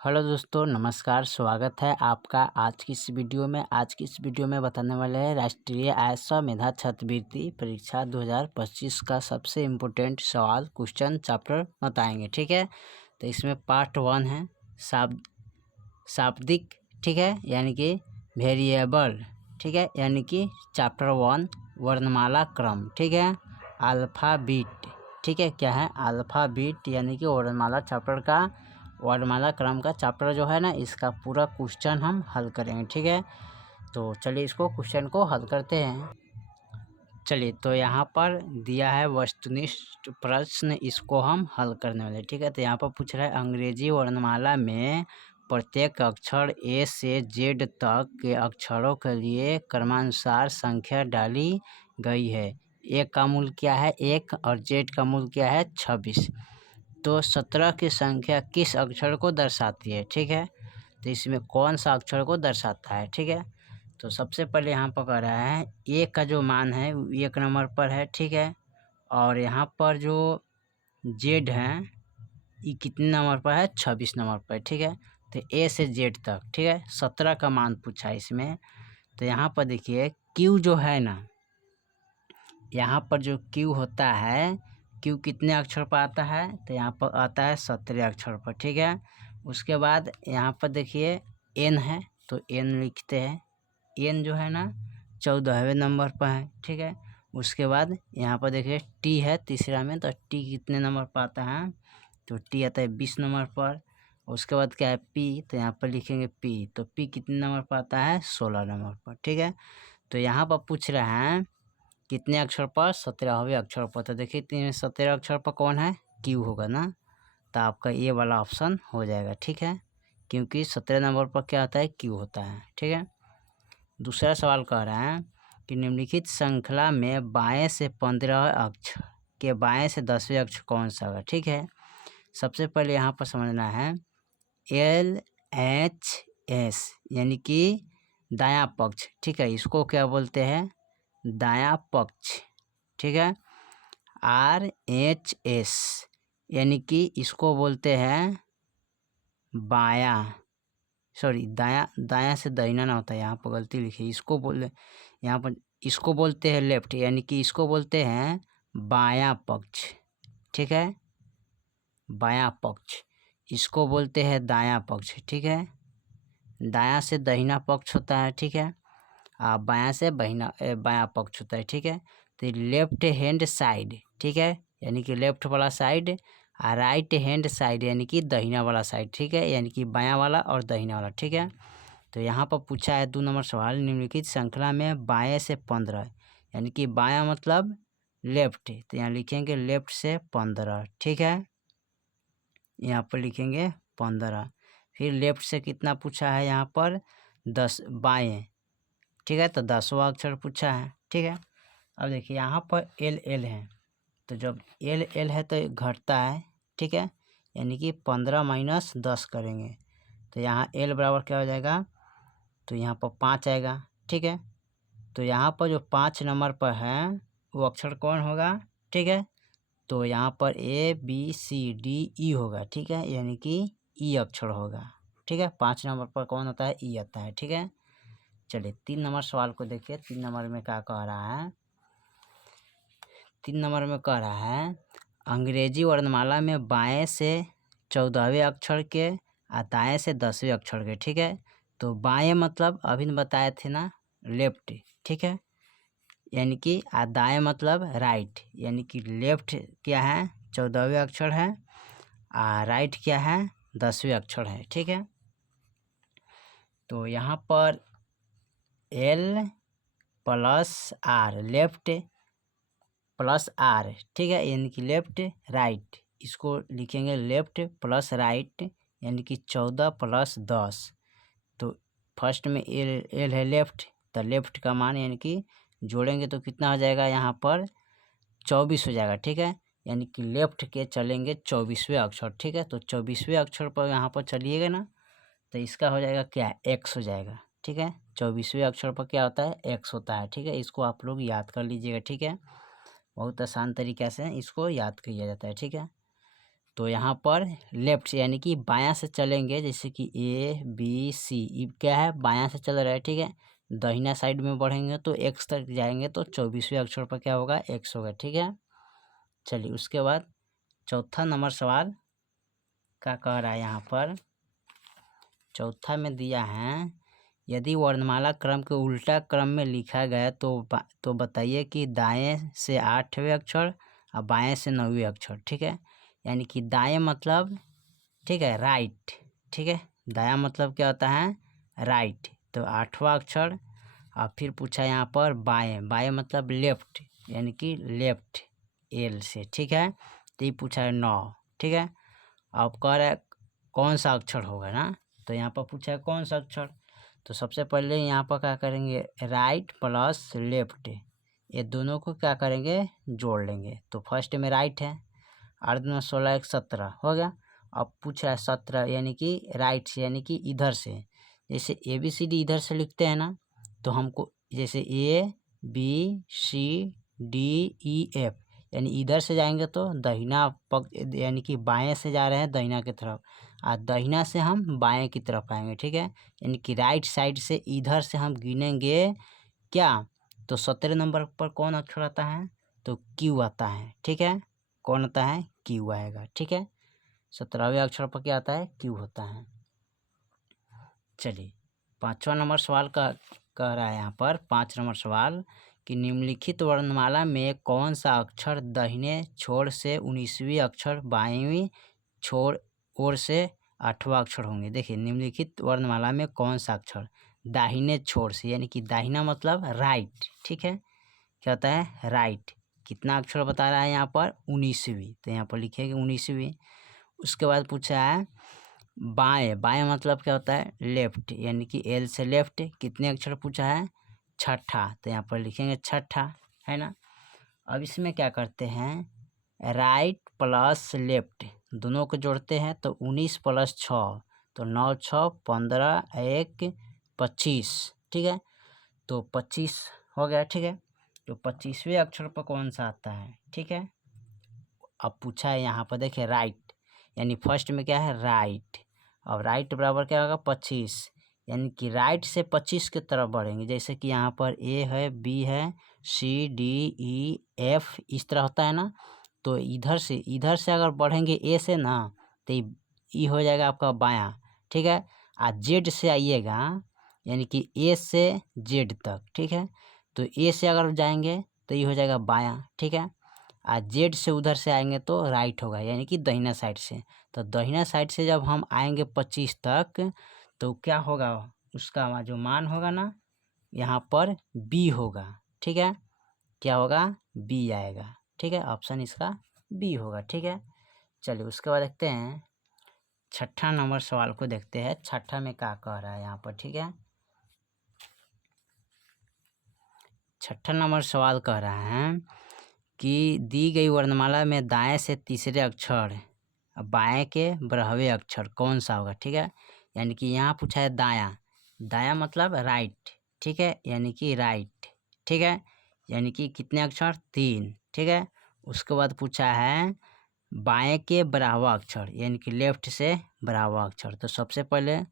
Hello दोस्तों, नमस्कार। स्वागत है आपका आज की इस वीडियो में। आज की इस वीडियो में बताने वाले हैं राष्ट्रीय आय मेधा छात्रवृत्ति परीक्षा 2025 का सबसे इम्पोर्टेंट सवाल क्वेश्चन चैप्टर बताएंगे। ठीक है, तो इसमें पार्ट 1 है शाब्दिक, ठीक है, यानी कि वेरिएबल, ठीक है, यानी कि चैप्टर 1 वर्णमाला क्रम, ठीक है, अल्फ़ाबेट, ठीक है, क्या है अल्फ़ाबेट यानी कि वर्णमाला चैप्टर का वर्णमाला क्रम का चैप्टर जो है ना, इसका पूरा क्वेश्चन हम हल करेंगे। ठीक है, तो चलिए इसको क्वेश्चन को हल करते हैं। चलिए, तो यहाँ पर दिया है वस्तुनिष्ठ प्रश्न, इसको हम हल करने वाले। ठीक है, तो यहाँ पर पूछ रहा है अंग्रेजी वर्णमाला में प्रत्येक अक्षर ए से जेड तक के अक्षरों के लिए क्रमानुसार संख्या डाली गई है। ए का मूल क्या है 1 और जेड का मूल क्या है 26। तो 17 की संख्या किस अक्षर को दर्शाती है। ठीक है, तो इसमें कौन सा अक्षर को दर्शाता है। ठीक है, तो सबसे पहले यहाँ पर कह रहा है ए का जो मान है 1 नंबर पर है। ठीक है, और यहाँ पर जो जेड है ये कितने नंबर पर है 26 नंबर पर। ठीक है, तो ए से जेड तक, ठीक है, 17 का मान पूछा है इसमें। तो यहाँ पर देखिए क्यू जो है ना, यहाँ पर जो क्यू होता है, क्यू कितने अक्षर पर आता है, तो यहाँ पर आता है 17 अक्षर पर। ठीक है, उसके बाद यहाँ पर देखिए एन है, तो एन लिखते हैं। एन जो है ना 14वें नंबर पर है। ठीक है, उसके बाद यहाँ पर देखिए टी है तीसरा में, तो टी कितने नंबर पर आता है, तो टी आता है 20 नंबर पर। उसके बाद क्या है पी, तो यहाँ पर लिखेंगे पी, तो पी कितने नंबर पर आता है 16 नंबर पर। ठीक है, तो यहाँ पर पूछ रहे हैं कितने अक्षर पर 17वें अक्षर पर, तो देखिए 17 अक्षर पर कौन है क्यू होगा ना, तो आपका ये वाला ऑप्शन हो जाएगा। ठीक है, क्योंकि 17 नंबर पर क्या होता है क्यू होता है। ठीक है, दूसरा सवाल कह रहा है कि निम्नलिखित श्रृंखला में बाएं से 15 अक्षर के बाएं से 10वें अक्षर कौन सा होगा। ठीक है, सबसे पहले यहाँ पर समझना है LHS यानी कि दायां पक्ष। ठीक है, इसको क्या बोलते हैं दायां पक्ष। ठीक है, RHS यानी कि इसको बोलते हैं बायां, सॉरी दायां, दायां से दाहिना ना होता है, यहाँ पर गलती लिखी, इसको बोले यहाँ पर इसको बोलते हैं लेफ्ट, यानी कि इसको बोलते हैं बायां पक्ष। ठीक है, बायां पक्ष, इसको बोलते हैं दायां पक्ष। ठीक है, दायां से दाहिना पक्ष होता है। ठीक है, बायां से बायां पक्ष होता है। ठीक है, तो लेफ्ट हैंड साइड, ठीक है, यानी कि लेफ्ट वाला साइड, और राइट हैंड साइड यानी कि दाहिना वाला साइड। ठीक है, यानी कि बायां वाला और दाहिना वाला। ठीक है, तो यहाँ पर पूछा है 2 नंबर सवाल, निम्नलिखित श्रृंखला में बाएं से 15 यानी कि बायां मतलब लेफ्ट, तो यहाँ लिखेंगे लेफ्ट से 15। ठीक है, यहाँ पर लिखेंगे 15। फिर लेफ्ट से कितना पूछा है यहाँ पर 10 बाएँ। ठीक है, तो 10वां अक्षर पूछा है। ठीक है, अब देखिए यहाँ पर LL है, तो जब LL है तो घटता है। ठीक है, यानी कि 15 माइनस 10 करेंगे, तो यहाँ L बराबर क्या हो जाएगा, तो यहाँ पर 5 आएगा। ठीक है, तो यहाँ पर जो 5 नंबर पर है वो अक्षर कौन होगा। ठीक है, तो यहाँ पर ABCDE होगा। ठीक है, यानी कि ई अक्षर होगा। ठीक है, 5 नंबर पर कौन होता है ई आता है। ठीक है, चलिए 3 नंबर सवाल को देखिए। 3 नंबर में क्या कह रहा है, 3 नंबर में कह रहा है अंग्रेजी वर्णमाला में बाएं से 14वें अक्षर के और दाएं से 10वें अक्षर के। ठीक है, तो बाएं मतलब अभी बताए थे ना लेफ्ट। ठीक है, यानी कि दाएं मतलब राइट, यानी कि लेफ्ट क्या है 14वें अक्षर है, और राइट क्या है 10वें अक्षर है। ठीक है, तो यहाँ पर L plus R left plus R, ठीक है, यानी कि लेफ्ट राइट, इसको लिखेंगे लेफ्ट प्लस राइट यानी कि 14 प्लस 10। तो फर्स्ट में L है लेफ्ट, तो लेफ्ट का मान यानी कि जोड़ेंगे तो कितना हो जाएगा यहाँ पर 24 हो जाएगा। ठीक है, यानी कि लेफ्ट के चलेंगे 24वें अक्षर। ठीक है, तो 24वें अक्षर पर यहाँ पर चलिएगा ना, तो इसका हो जाएगा क्या X हो जाएगा। ठीक है, 24वें अक्षर पर क्या होता है X होता है। ठीक है, इसको आप लोग याद कर लीजिएगा। ठीक है, बहुत आसान तरीके से इसको याद किया जाता है। ठीक है, तो यहाँ पर लेफ्ट से यानी कि बायां से चलेंगे, जैसे कि ए बी सी, ये क्या है बायां से चल रहा है, ठीक है। दाहिना साइड में बढ़ेंगे तो एक्स तक जाएंगे तो 24वें अक्षर पर क्या होगा, एक्स होगा, ठीक है। चलिए उसके बाद चौथा नंबर सवाल क्या कह रहा है यहाँ पर, चौथा में दिया है यदि वर्णमाला क्रम के उल्टा क्रम में लिखा गया तो बताइए कि दाएं से 8वें अक्षर और बाएं से 9वें अक्षर, ठीक है। यानी कि दाएं मतलब, ठीक है, राइट, ठीक है। दायां मतलब क्या होता है, राइट, तो 8वां अक्षर। और फिर पूछा यहाँ पर बाएं, बाएं मतलब लेफ्ट, यानी कि लेफ्ट एल से, ठीक है। तो ये पूछा है 9, ठीक है। अब कह रहा है कौन सा अक्षर होगा ना, तो यहाँ पर पूछा है कौन सा अक्षर। तो सबसे पहले यहाँ पर क्या करेंगे, राइट प्लस लेफ्ट, ये दोनों को क्या करेंगे, जोड़ लेंगे। तो फर्स्ट में राइट है, 8 दूना 16 1 17 हो गया। अब पूछ रहा है 17 यानी कि राइट से, यानी कि इधर से, जैसे ABCD इधर से लिखते हैं ना, तो हमको जैसे ABCDEF, यानी इधर से जाएंगे तो दाहिना पक्ष, यानी कि बाएं से जा रहे हैं दाहिना की तरफ, और दाहिना से हम बाएं की तरफ आएंगे, ठीक है। यानी कि राइट साइड से इधर से हम गिनेंगे क्या, तो 17 नंबर पर कौन अक्षर आता है, तो क्यू आता है, ठीक है। कौन आता है, क्यू आएगा, ठीक है। 17वें अक्षर पर क्या आता है, क्यू होता है। चलिए 5वां नंबर सवाल का कह रहा है यहाँ पर, 5 नंबर सवाल कि निम्नलिखित वर्णमाला में कौन सा अक्षर दाहिने छोर से 19वीं अक्षर, बाईं छोर ओर से 8वां अक्षर होंगे। देखिए निम्नलिखित वर्णमाला में कौन सा अक्षर दाहिने छोर से, यानी कि दाहिना मतलब राइट, ठीक है। क्या होता है, राइट। कितना अक्षर बता रहा है यहाँ पर, 19वीं, तो यहाँ पर लिखेंगे 19वीं। उसके बाद पूछा है बाएं, बाएं मतलब क्या होता है, लेफ्ट, यानी कि एल से लेफ्ट, कितने अक्षर पूछा है, छठा, तो यहाँ पर लिखेंगे छठा, है ना। अब इसमें क्या करते हैं, राइट प्लस लेफ्ट दोनों को जोड़ते हैं, तो 19 प्लस 6, तो 9 6 15 1 25, ठीक है। तो 25 हो गया, ठीक है। तो 25वें अक्षर पर कौन सा आता है, ठीक है। अब पूछा है यहाँ पर देखिए राइट, यानी फर्स्ट में क्या है, राइट। अब राइट बराबर क्या होगा, 25, यानी कि राइट से 25 की तरफ बढ़ेंगे, जैसे कि यहाँ पर ए है, बी है, सी डी ई एफ इस तरह होता है ना। तो इधर से अगर बढ़ेंगे ए से ना, तो ये हो जाएगा आपका बायां, ठीक है। आ जेड से आइएगा, यानी कि ए से जेड तक, ठीक है। तो ए से अगर जाएंगे तो ये हो जाएगा बायां, ठीक है। जेड से उधर से आएंगे तो राइट होगा, यानी कि दाहिना साइड से। तो दाहिना साइड से जब हम आएंगे 25 तक, तो क्या होगा, उसका जो मान होगा ना, यहाँ पर बी होगा, ठीक है। क्या होगा, बी आएगा, ठीक है। ऑप्शन इसका बी होगा, ठीक है। चलिए उसके बाद देखते हैं छठा नंबर सवाल को, देखते हैं छठा में क्या कह रहा है यहाँ पर, ठीक है। छठा नंबर सवाल कह रहा है कि दी गई वर्णमाला में दाएं से तीसरे अक्षर बाएं के 12वें अक्षर कौन सा होगा, ठीक है। यानी कि यहाँ पूछा है दायां, दायां मतलब राइट, ठीक है, यानी कि राइट, ठीक है। यानी कि कितने अक्षर, 3, ठीक है। उसके बाद पूछा है बाएं के 12वां अक्षर, यानी कि लेफ्ट से 12वां अक्षर। तो सबसे पहले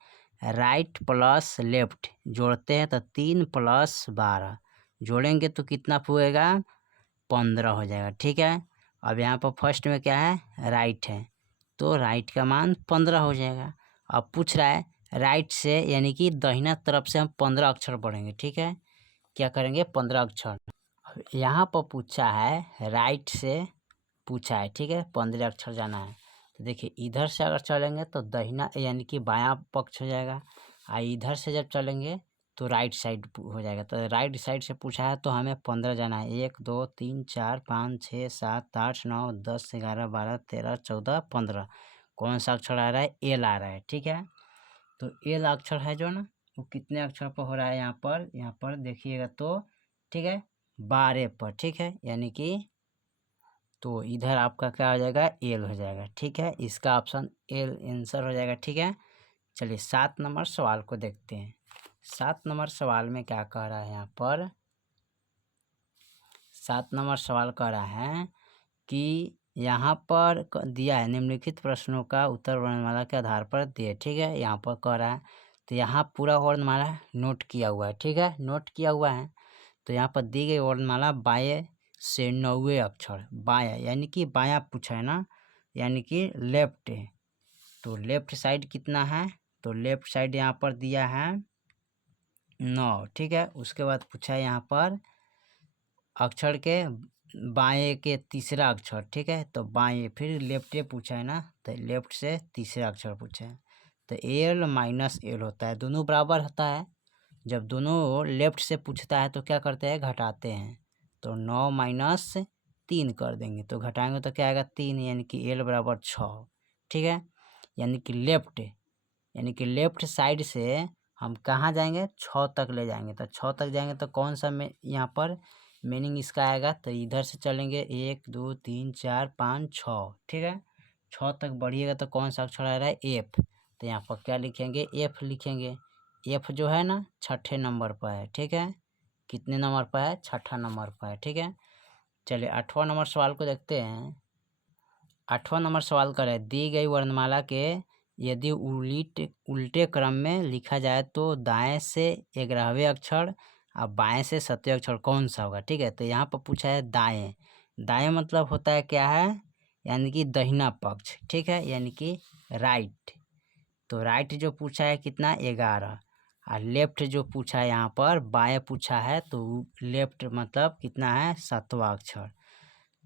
राइट प्लस लेफ्ट जोड़ते हैं, तो 3 + 12 जोड़ेंगे तो कितना हुएगा, 15 हो जाएगा, ठीक है। अब यहाँ पर फर्स्ट में क्या है, राइट है, तो राइट का मान 15 हो जाएगा। अब पूछ रहा है राइट से, यानी कि दाहिना तरफ से हम 15 अक्षर बढ़ेंगे, ठीक है। क्या करेंगे, 15 अक्षर। अब यहाँ पर पूछा है राइट से पूछा है, ठीक है, 15 अक्षर जाना है। तो देखिए इधर से अगर चलेंगे तो दाहिना यानी कि बायां पक्ष हो जाएगा, और इधर से जब चलेंगे तो राइट साइड हो जाएगा। तो राइट साइड से पूछा है तो हमें 15 जाना है, 1 2 3 4 5 6 7 8 9 10 11 12 13 14 15। कौन सा अक्षर आ रहा है, एल आ रहा है, ठीक है। तो एल अक्षर है जो ना, वो कितने अक्षर पर हो रहा है, यहाँ पर देखिएगा तो, ठीक है, 12 पर, ठीक है। यानी कि तो इधर आपका क्या हो जाएगा, एल हो जाएगा, ठीक है। इसका ऑप्शन एल आंसर हो जाएगा, ठीक है। चलिए 7 नंबर सवाल को देखते हैं। 7 नंबर सवाल में क्या कह रहा है यहाँ पर, 7 नंबर सवाल कह रहा है कि यहाँ पर दिया है निम्नलिखित प्रश्नों का उत्तर वर्णमाला के आधार पर दिए, ठीक है, यहाँ पर कह रहा है। तो यहाँ पूरा वर्णमाला नोट किया हुआ है, ठीक है, नोट किया हुआ है। तो यहाँ पर दी गई वर्णमाला बाएं से 9वें अक्षर, बायां यानी कि बायां पूछा है ना, यानी कि लेफ्ट। तो लेफ्ट साइड कितना है, तो लेफ्ट साइड यहाँ पर दिया है 9, ठीक है। उसके बाद पूछा है यहाँ पर अक्षर के बाएं के तीसरा अक्षर, ठीक है। तो बाएं फिर लेफ्ट पूछा है ना, तो लेफ्ट से तीसरा अक्षर पूछा है। तो एल माइनस एल होता है, दोनों बराबर होता है। जब दोनों लेफ्ट से पूछता है तो क्या करते हैं, घटाते हैं। तो 9 माइनस 3 कर देंगे, तो घटाएंगे तो क्या आएगा 3, यानी कि एल बराबर 6, ठीक है। यानी कि लेफ्ट साइड से हम कहाँ जाएंगे, 6 तक ले जाएंगे। तो 6 तक जाएंगे तो कौन सा में यहाँ पर मीनिंग इसका आएगा, तो इधर से चलेंगे 1 2 3 4 5 6, ठीक है। 6 तक बढ़िएगा तो कौन सा अक्षर आ रहा है, एफ। तो यहाँ पर क्या लिखेंगे, एफ लिखेंगे। एफ जो है ना 6ठे नंबर पर है, ठीक है। कितने नंबर पर है, 6ठा नंबर पर है, ठीक है। चलिए 8वां नंबर सवाल को देखते हैं। 8वां नंबर सवाल कर है, दी गई वर्णमाला के यदि उल्टे क्रम में लिखा जाए तो दाएं से 11वें अक्षर और बाएं से 7वें अक्षर कौन सा होगा, ठीक है। तो यहाँ पर पूछा है दाएं। दाएं मतलब होता है क्या है, यानी कि दाहिना पक्ष, ठीक है, यानी कि राइट। तो राइट जो पूछा है कितना, 11। और लेफ्ट जो पूछा है यहाँ पर बाएं पूछा है, तो लेफ्ट मतलब कितना है, 7वां अक्षर।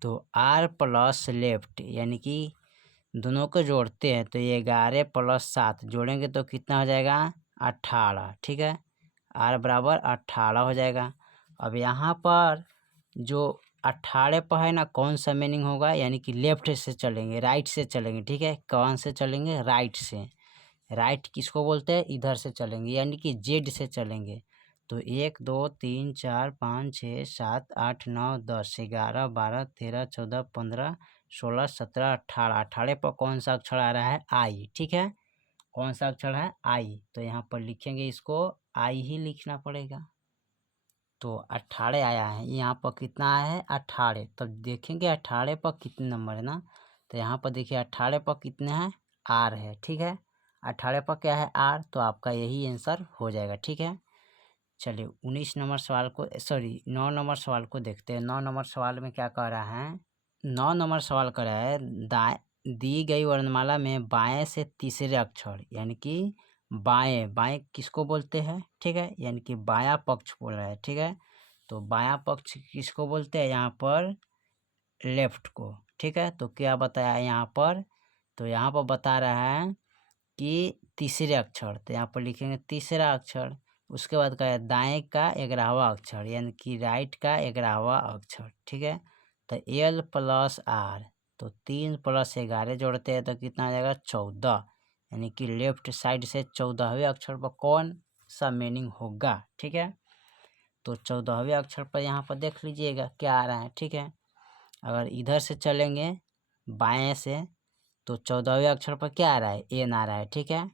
तो आर प्लस लेफ्ट यानी कि दोनों को जोड़ते हैं, तो 11 प्लस 7 जोड़ेंगे तो कितना हो जाएगा, 18, ठीक है। आर बराबर 18 हो जाएगा। अब यहाँ पर जो 18 पर है ना, कौन सा मीनिंग होगा, यानी कि लेफ्ट से चलेंगे, राइट से चलेंगे, ठीक है। कौन से चलेंगे, राइट से। राइट किसको बोलते हैं, इधर से चलेंगे, यानी कि जेड से चलेंगे। तो 1 2 3 4 5 6 7 8 9 10 11 12 13 14 15 16 17 18, 18 पर कौन सा अक्षर आ रहा है, आई, ठीक है। कौन सा अक्षर है, आई। तो यहाँ पर लिखेंगे, इसको आई ही लिखना पड़ेगा। तो 18 आया है, यहाँ पर कितना आया है, 18। तब देखेंगे 18 पर कितने नंबर है ना, तो यहाँ पर देखिए 18 पर कितने हैं, आर है, ठीक है। 18 पर क्या है, आर। तो आपका यही आंसर हो जाएगा, ठीक है। चलिए 19 नंबर सवाल को, सॉरी 9 नंबर सवाल को देखते हैं। 9 नंबर सवाल में क्या कह रहा है, 9 नंबर सवाल कर रहा है, दी गई वर्णमाला में बाएं से तीसरे अक्षर, यानी कि बाएं, बाएं किसको बोलते हैं, ठीक है, यानी कि बायां पक्ष बोल रहा है, ठीक है। तो बायां पक्ष किसको बोलते हैं, यहाँ पर लेफ्ट को, ठीक है। तो क्या बताया यहाँ पर, तो यहाँ पर बता रहा है कि तीसरे अक्षर, तो यहाँ पर लिखेंगे तीसरा अक्षर। उसके बाद क्या है, दाएं का 11वां अक्षर, यानी कि राइट का 11वां अक्षर, ठीक है। तो एल प्लस आर, तो 3 + 11 जोड़ते हैं तो कितना आ जाएगा, 14, यानी कि लेफ्ट साइड से 14वें अक्षर पर कौन सा मीनिंग होगा, ठीक है। तो 14वें अक्षर पर यहाँ पर देख लीजिएगा क्या आ रहा है, ठीक है। अगर इधर से चलेंगे बाएं से, तो 14वें अक्षर पर क्या आ रहा है, एन आ रहा है, ठीक है।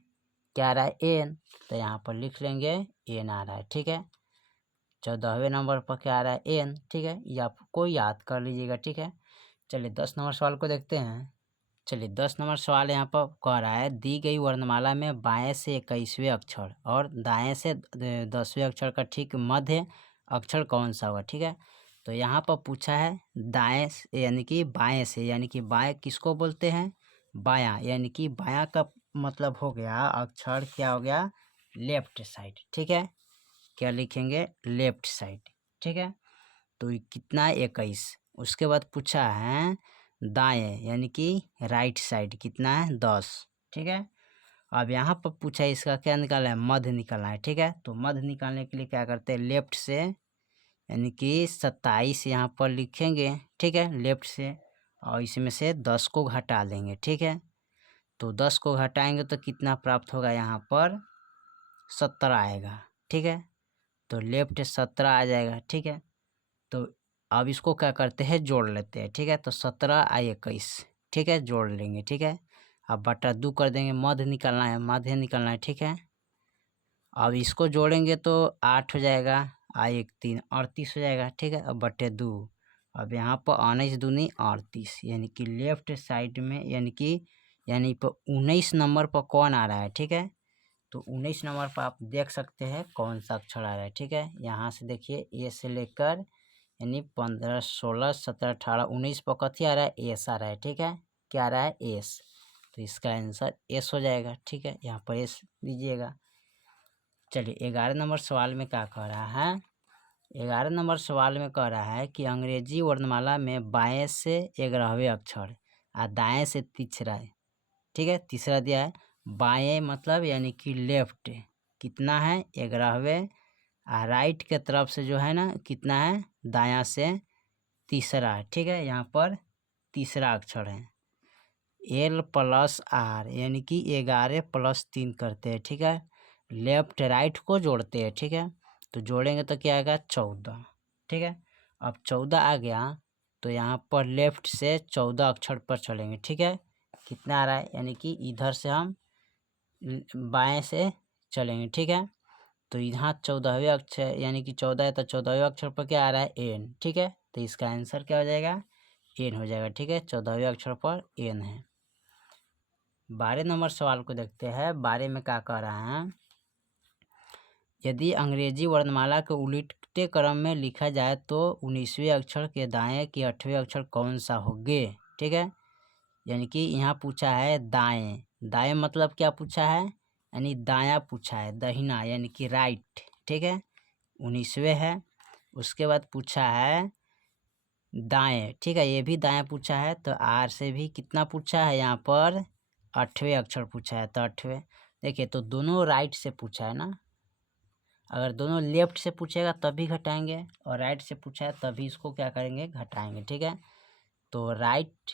क्या आ रहा है, एन। तो यहाँ पर लिख लेंगे एन आ रहा है, ठीक है। 14वें नंबर पर क्या आ रहा है, एन, ठीक है। ये आपको याद कर लीजिएगा, ठीक है। चलिए 10 नंबर सवाल को देखते हैं। चलिए 10 नंबर सवाल यहाँ पर कह रहा है, दी गई वर्णमाला में बाएं से 21वें अक्षर और दाएं से 10वें अक्षर का ठीक मध्य अक्षर कौन सा होगा, ठीक है। तो यहाँ पर पूछा है दाएं यानी कि बाएं से, यानी कि बाएं किसको बोलते हैं, बायां, यानी कि बायां का मतलब हो गया अक्षर क्या हो गया, लेफ्ट साइड, ठीक है। क्या लिखेंगे, लेफ्ट साइड, ठीक है। तो ये कितना है, 21। उसके बाद पूछा है दाएं यानी कि राइट साइड, कितना है, 10, ठीक है। अब यहाँ पर पूछा है इसका क्या निकालना है, मध्य निकालना है, ठीक है। तो मध्य निकालने के लिए क्या करते हैं, लेफ्ट से, यानी कि 27 यहाँ पर लिखेंगे, ठीक है, लेफ्ट से। और इसमें से 10 को घटा देंगे, ठीक है। तो 10 को घटाएंगे तो कितना प्राप्त होगा, यहाँ पर 17 आएगा, ठीक है। तो लेफ्ट 17 आ जाएगा, ठीक है। तो अब इसको क्या करते हैं, जोड़ लेते हैं, ठीक है। तो 17 और 21, ठीक है, जोड़ लेंगे, ठीक है। अब बटा 2 कर देंगे, मध्य निकालना है, मध्य निकालना है, ठीक है। अब इसको जोड़ेंगे तो 8 हो जाएगा, 1 3 38 हो जाएगा, ठीक है। अब बटे 2, अब यहाँ पर 19 दूनी 38, यानी कि लेफ्ट साइड में यानी पर 19 नंबर पर कौन आ रहा है, ठीक है। तो 19 नंबर पर आप देख सकते हैं कौन सा अक्षर आ रहा है, ठीक है। यहाँ से देखिए ए से लेकर यानी 15 16 17 18 19 पर कथी आ रहा है, एस आ रहा है, ठीक है। क्या आ रहा है, एस। तो इसका आंसर एस हो जाएगा, ठीक है। यहाँ पर एस दीजिएगा। चलिए 11 नंबर सवाल में क्या कह रहा है, 11 नंबर सवाल में कह रहा है कि अंग्रेजी वर्णमाला में बाएं से 11वें अक्षर और दाएं से तीसरा है, ठीक है। तीसरा दिया है, बाएं मतलब यानी कि लेफ्ट कितना है 11वें, और राइट के तरफ से जो है ना कितना है, दायां से तीसरा है, ठीक है। यहाँ पर तीसरा अक्षर है एल प्लस आर, यानी कि 11 प्लस 3 करते हैं, ठीक है। लेफ्ट राइट को जोड़ते हैं, ठीक है। तो जोड़ेंगे तो क्या आएगा 14, ठीक है। अब 14 आ गया तो यहाँ पर लेफ्ट से 14 अक्षर पर चलेंगे, ठीक है। कितना आ रहा है, यानी कि इधर से हम बाएं से चलेंगे, ठीक है। तो यहाँ 14वें अक्षर यानी कि 14 है तो 14वें अक्षर पर क्या आ रहा है, एन, ठीक है। तो इसका आंसर क्या हो जाएगा, एन हो जाएगा, ठीक है। 14वें अक्षर पर एन है। 12 नंबर सवाल को देखते हैं। 12 में क्या कह रहा है, यदि अंग्रेजी वर्णमाला के उल्टे क्रम में लिखा जाए तो 19वें अक्षर के दाएं के 8वें अक्षर कौन सा होंगे, ठीक है। यानी कि यहाँ पूछा है दाएं, दाएं मतलब क्या पूछा है, यानी दायां पूछा है, दहिना यानी कि राइट, ठीक है। 19वें है। उसके बाद पूछा है दाएं, ठीक है, ये भी दाएं पूछा है। तो आर से भी कितना पूछा है, यहाँ पर 8वें अक्षर पूछा है। तो 8वें देखिए, तो दोनों राइट से पूछा है ना। अगर दोनों लेफ्ट से पूछेगा तभी घटाएंगे, और राइट से पूछा है तभी इसको क्या करेंगे, घटाएंगे, ठीक है। तो राइट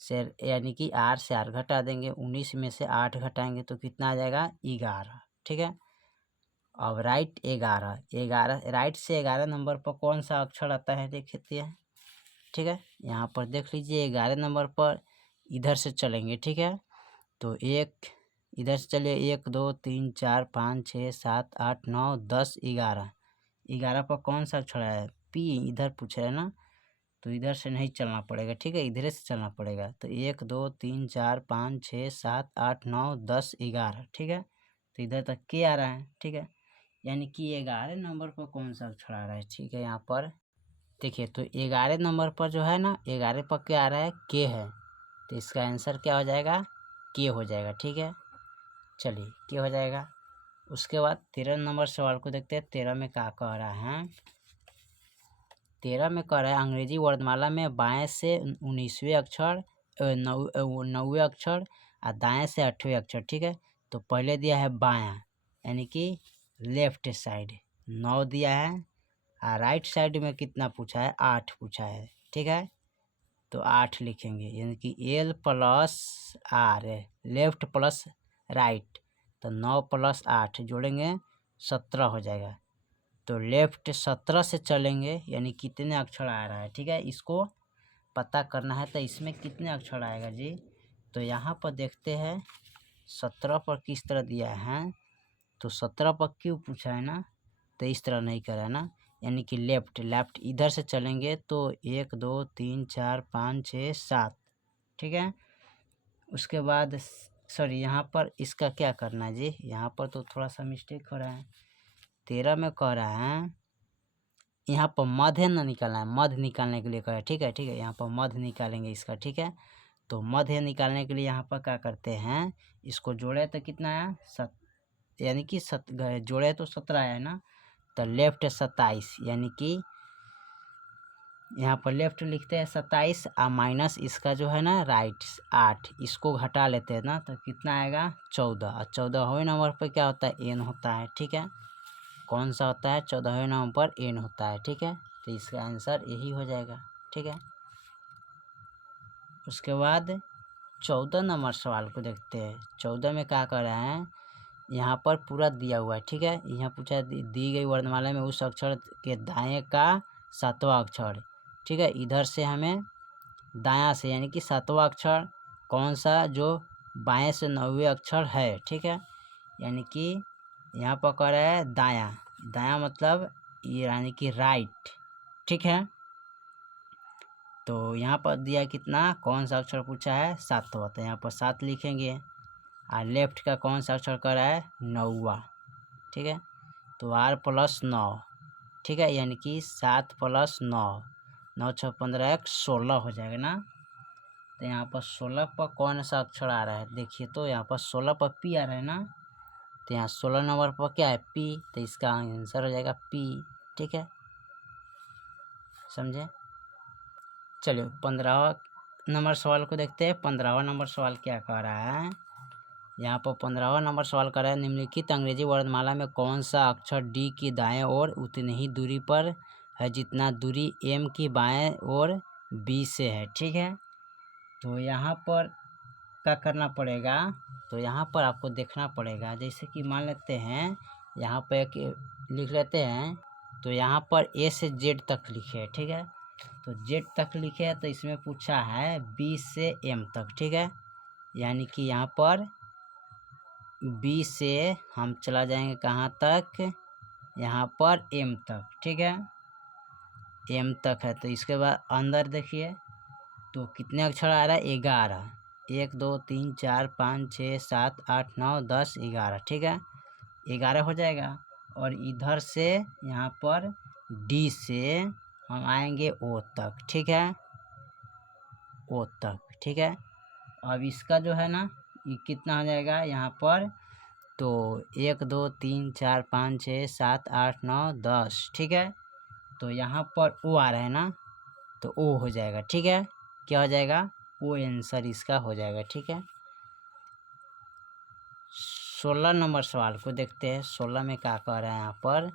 से यानी कि आर से आर घटा देंगे, 19 में से 8 घटाएंगे तो कितना आ जाएगा, 11, ठीक है। अब राइट 11 राइट से 11 नंबर पर कौन सा अक्षर आता है देखते हैं, ठीक है। यहाँ पर देख लीजिए 11 नंबर पर इधर से चलेंगे, ठीक है। तो एक इधर से चलिए 1 2 3 4 5 6 7 8 9 10 11, 11 पर कौन सा अक्षर है, पी, इधर पूछ रहे हैं ना। तो इधर से नहीं चलना पड़ेगा, ठीक है, इधर से चलना पड़ेगा। तो 1 2 3 4 5 6 7 8 9 10 11, ठीक है। तो इधर तक के आ रहा है, ठीक है। यानी कि 11 नंबर पर कौन सा अक्षर आ रहा है, ठीक है। यहाँ पर देखिए, तो 11 नंबर पर जो है ना, 11 पर क्या आ रहा है, के है। तो इसका आंसर क्या हो जाएगा, के हो जाएगा, ठीक है। चलिए के हो जाएगा। उसके बाद 13 नंबर सवाल को देखते हैं। 13 में क्या कह रहा है, 13 में कह रहा है अंग्रेजी वर्णमाला में बाएं से 19वें अक्षर 9वें अक्षर और दाएं से 8वें अक्षर, ठीक है। तो पहले दिया है बायां यानी कि लेफ्ट साइड 9 दिया है, और राइट साइड में कितना पूछा है, 8 पूछा है, ठीक है। तो 8 लिखेंगे, यानी कि L plus R, left plus right, तो 9 प्लस 8 जोड़ेंगे 17 हो जाएगा। तो लेफ्ट 17 से चलेंगे, यानी कितने अक्षर आ रहा है, ठीक है। इसको पता करना है तो इसमें कितने अक्षर आएगा जी। तो यहाँ पर देखते हैं 17 पर किस तरह दिया है, तो 17 पर क्यों पूछा है ना, तो इस तरह नहीं करा है ना, यानी कि लेफ्ट इधर से चलेंगे तो 1 2 3 4 5 6 7, ठीक है। उसके बाद सॉरी, यहाँ पर इसका क्या करना है जी, यहाँ पर तो थोड़ा सा मिस्टेक हो रहा है। 13 में कह रहा है यहाँ पर मध्य न निकालना है, मध्य निकालने के लिए कह रहा है, ठीक है, ठीक है। यहाँ पर मध्य निकालेंगे इसका, ठीक है। तो मध्य निकालने के लिए यहाँ पर क्या करते हैं, इसको जोड़े तो कितना है, यानी कि जोड़े तो 17 है ना। तो लेफ्ट 27, यानी कि यहाँ पर लेफ्ट लिखते हैं 27 और माइनस इसका जो है ना राइट 8, इसको घटा लेते हैं ना तो कितना आएगा 14, और 14वें नंबर पर क्या होता है, एन होता है, ठीक है। कौन सा होता है, 14वें नंबर पर एन होता है, ठीक है। तो इसका आंसर यही हो जाएगा, ठीक है। उसके बाद 14 नंबर सवाल को देखते हैं। 14 में क्या कर रहा है, यहाँ पर पूरा दिया हुआ है, ठीक है। यहाँ पूछा दी गई वर्णमाला में उस अक्षर के दाएं का 7वां अक्षर, ठीक है। इधर से हमें दायां से यानी कि 7वां अक्षर कौन सा जो बाएं से 9वें अक्षर है, ठीक है। यानी कि यहाँ पर कह रहा है दायां, दायां मतलब ये यानी कि राइट, ठीक है। तो यहाँ पर दिया कितना, कौन सा अक्षर पूछा है, 7वां, तो यहाँ पर 7 लिखेंगे। और लेफ्ट का कौन सा अक्षर कर रहा है, 9वां, ठीक है। तो r + 9, ठीक है, यानी कि 7 + 9, 9 6 15 1 16 हो जाएगा ना। तो यहाँ पर 16 पर कौन सा अक्षर आ रहा है, देखिए तो यहाँ पर 16 पर p आ रहा है ना। तो यहाँ 16 नंबर पर क्या है, p, तो इसका आंसर हो जाएगा p, ठीक है, समझे। चलिए 15वां नंबर सवाल को देखते हैं। 15वां नंबर सवाल क्या कह रहा है, यहाँ पर 15वां नंबर सवाल कर रहा है, निम्नलिखित अंग्रेजी वर्णमाला में कौन सा अक्षर डी की दाएं ओर उतनी ही दूरी पर है जितना दूरी एम की बाएं ओर बी से है, ठीक है। तो यहाँ पर क्या करना पड़ेगा, तो यहाँ पर आपको देखना पड़ेगा, जैसे कि मान लेते हैं यहाँ पर एक लिख लेते हैं, तो यहाँ पर ए से जेड तक लिखे है, ठीक है। तो जेड तक लिखे है, तो इसमें पूछा है बी से एम तक, ठीक है, यानी कि यहाँ पर बी से हम चला जाएंगे कहाँ तक, यहाँ पर एम तक, ठीक है, एम तक है। तो इसके बाद अंदर देखिए तो कितने अक्षर आ रहा है, 11, 1 2 3 4 5 6 7 8 9 10 11, ठीक है, 11 हो जाएगा। और इधर से यहाँ पर डी से हम आएंगे ओ तक, ठीक है, ओ तक, ठीक है। अब इसका जो है ना ये कितना हो जाएगा यहाँ पर, तो 1 2 3 4 5 6 7 8 9 10, ठीक है। तो यहाँ पर ओ आ रहा है ना, तो ओ हो जाएगा, ठीक है, क्या हो जाएगा, ओ आंसर इसका हो जाएगा, ठीक है। 16 नंबर सवाल को देखते हैं। 16 में क्या कह रहा है,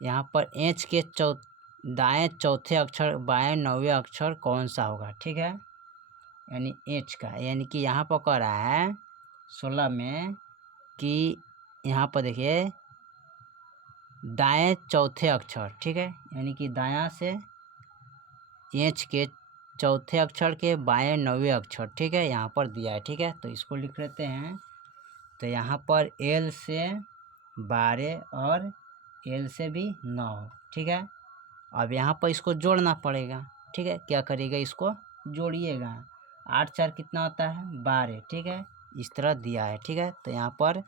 यहाँ पर एच के दाएं चौथे अक्षर बाएं 9वें अक्षर कौन सा होगा, ठीक है, यानी एच का, यानी कि यहाँ पर कह रहा है 16 में कि यहाँ पर देखिए दाएं चौथे अक्षर, ठीक है, यानी कि दायां से एच के चौथे अक्षर के बाएं 9वें अक्षर, ठीक है, यहाँ पर दिया है, ठीक है। तो इसको लिख लेते हैं। तो यहाँ पर एल से 12 और एल से भी 9, ठीक है। अब यहाँ पर इसको जोड़ना पड़ेगा, ठीक है, क्या करिएगा, इसको जोड़िएगा, 8 4 कितना होता है, 12, ठीक है, इस तरह दिया है, ठीक है। तो यहाँ पर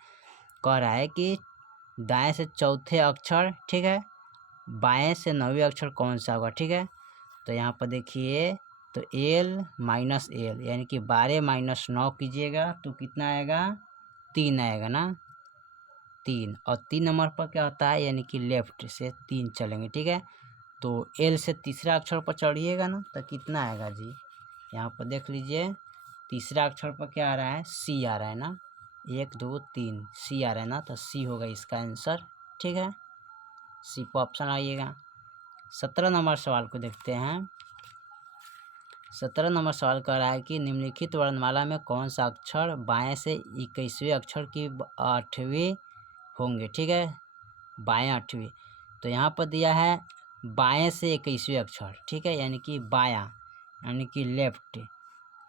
कह रहा है कि दाएं से चौथे अक्षर, ठीक है, बाएं से 9वें अक्षर कौन सा होगा, ठीक है। तो यहाँ पर देखिए तो एल माइनस एल, यानी कि 12 माइनस 9 कीजिएगा तो कितना आएगा, 3 आएगा ना, 3। और 3 नंबर पर क्या होता है, यानी कि लेफ्ट से 3 चलेंगे, ठीक है। तो एल से तीसरा अक्षर पर चढ़िएगा ना, तो कितना आएगा जी, यहाँ पर देख लीजिए, तीसरा अक्षर पर क्या आ रहा है, सी आ रहा है ना, 1 2 3 सी आ रहा है ना, तो सी होगा इसका आंसर, ठीक है, सी पर ऑप्शन आइएगा। 17 नंबर सवाल को देखते हैं। 17 नंबर सवाल कह रहा है कि निम्नलिखित वर्णमाला में कौन सा अक्षर बाएं से 21वें अक्षर की 8वीं होंगे, ठीक है, बाएं 8वीं। तो यहाँ पर दिया है बाएं से 21वें अक्षर, ठीक है, यानी कि बायां, यानी कि लेफ्ट।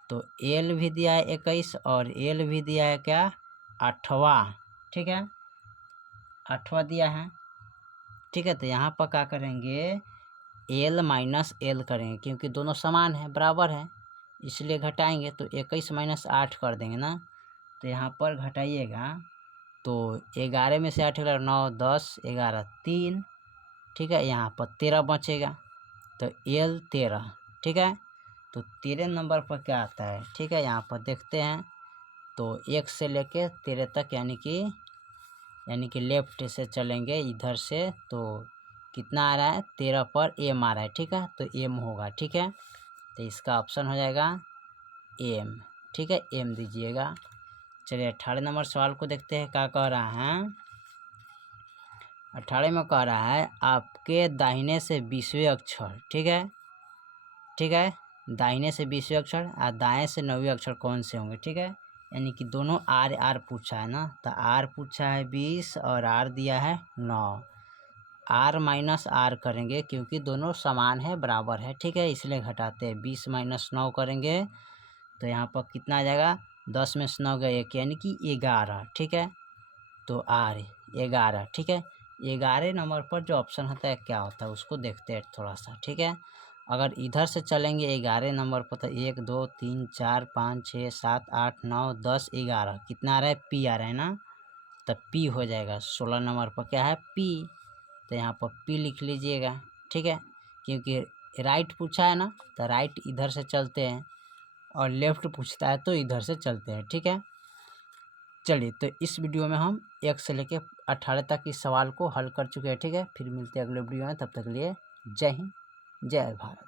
तो एल भी दिया है 21 और एल भी दिया है क्या, 8वां, ठीक है, 8वां दिया है, ठीक है। तो यहाँ पर क्या करेंगे, एल माइनस एल करेंगे, क्योंकि दोनों समान है, बराबर है, इसलिए घटाएंगे, तो 21 माइनस 8 कर देंगे ना। तो यहाँ पर घटाइएगा, तो 11 में से 8 गया 9 10 11 3, ठीक है, यहाँ पर 13 बचेगा, तो एल 13, ठीक है। तो 13 नंबर पर क्या आता है, ठीक है, यहाँ पर देखते हैं। तो 1 से लेके 13 तक, यानी कि लेफ्ट से चलेंगे इधर से, तो कितना आ रहा है, 13 पर एम आ रहा है, ठीक है, तो एम होगा, ठीक है। तो इसका ऑप्शन हो जाएगा एम, ठीक है, एम दीजिएगा। चलिए 18 नंबर सवाल को देखते हैं, क्या कह रहा है। 18 में कह रहा है आपके दाहिने से 20वें अक्षर, ठीक है, ठीक है, दाहिने से 20वें अक्षर और दाएं से 9वें अक्षर कौन से होंगे, ठीक है, यानी कि दोनों आर आर पूछा है ना। तो आर पूछा है 20 और आर दिया है 9, आर माइनस आर करेंगे क्योंकि दोनों समान है, बराबर है, ठीक है, इसलिए घटाते हैं, 20 माइनस 9 करेंगे तो यहाँ पर कितना आ जाएगा, 10 में से 9 गए 1, यानी कि 11, ठीक है। तो आर 11, ठीक है। 11 नंबर पर जो ऑप्शन होता है क्या होता है उसको देखते हैं थोड़ा सा, ठीक है। अगर इधर से चलेंगे 11 नंबर पर तो 1 2 3 4 5 6 7 8 9 10 11 कितना आ रहा है पी आ रहा है ना, तो पी हो जाएगा। 16 नंबर पर क्या है पी, तो यहाँ पर पी लिख लीजिएगा। ठीक है, क्योंकि राइट पूछा है ना, तो राइट इधर से चलते हैं और लेफ्ट पूछता है तो इधर से चलते हैं। ठीक है, चलिए तो इस वीडियो में हम 1 से लेके 18 तक इस सवाल को हल कर चुके हैं। ठीक है, फिर मिलते हैं अगले वीडियो में, तब तक के लिए जय हिंद जय भारत।